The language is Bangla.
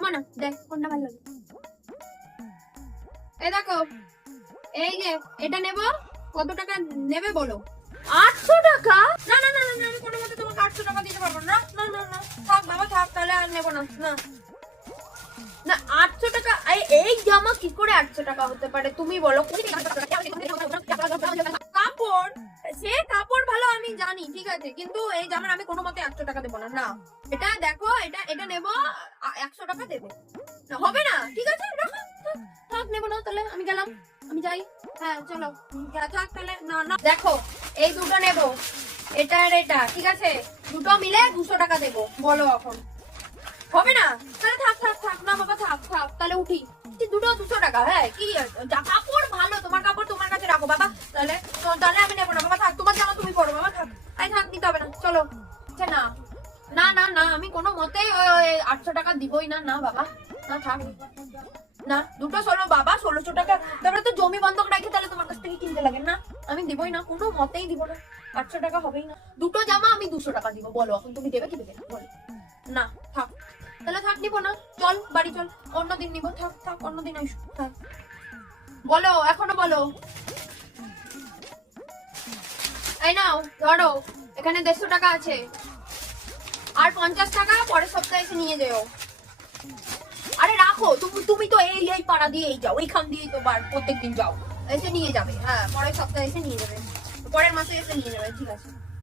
এমন না, দেখ কোনটা ভালো লাগে। এই দেখো, এই যে এটা নেব, কত টাকা নেবে বলো? 800 টাকা? না না না না, আমি কোনো মতে তোমাকে 800 টাকা দিতে পারবো না। না না না, থাক বাবা থাক, তাহলে আর নেবো না। না না, 800 টাকা? এই জামা কি করে 800 টাকা হতে পারে তুমি বলো? কাপড়, সে কাপড় ভালো আমি জানি, ঠিক আছে, কিন্তু এই জামার আমি কোনো মতে 800 টাকা দেবো না। না, এটা দেখো, এটা নেবো, 100 টাকা দেবে না, হবে না, ঠিক আছে, থাক নেবো না, তাহলে আমি গেলাম, আমি যাই। হ্যাঁ চলো, থাক তাহলে। না না, দেখো এই দুটো নেবো, এটা আর এটা, ঠিক আছে, দুটো মিলে 200 টাকা দেবো, বলো এখন হবে না? তাহলে থাক থাক থাক, না বাবা থাক থাক, তাহলে উঠি। দুটো 200 টাকা, হ্যাঁ কি কাপড় ভালো, তোমার কাপড় তোমার কাছে রাখো বাবা, তাহলে তাহলে আমি নেবো না বাবা, থাক, তোমার জামা তুমি পরো বাবা, থাক, থাক নিতে হবে না, চলো। না না না না, আমি কোনো মতেই 800 টাকা দিবই না, না বাবা, না থাক না, দুটো 16 বাবা, 1600 টাকা, তারপরে তো জমি বন্ধক রাখি, তাহলে তোমার কাছ থেকে কিনতে লাগে না, আমি দিবই না, কোনো মতেই দিব না, 800 টাকা হবেই না। দুটো জামা আমি 200 টাকা দিব, বলো এখন তুমি দেবে কি দেবে না, বলো। না থাক, তাহলে থাক, নিবো না, চল বাড়ি চল, অন্যদিন নিবো, থাক থাক, অন্যদিন আইসো, থাক, বলো এখনো বলো। এই নাও ধরো, এখানে 150 টাকা আছে, আর 50 টাকা পরের সপ্তাহে এসে নিয়ে যেও। আরে রাখো, তুমি তো এই পাড়া দিয়েই যাও, এইখান দিয়েই তো প্রত্যেকদিন যাও, এসে নিয়ে যাবে, হ্যাঁ পরের সপ্তাহে এসে নিয়ে যাবে, পরের মাসে এসে নিয়ে যাবে, ঠিক আছে।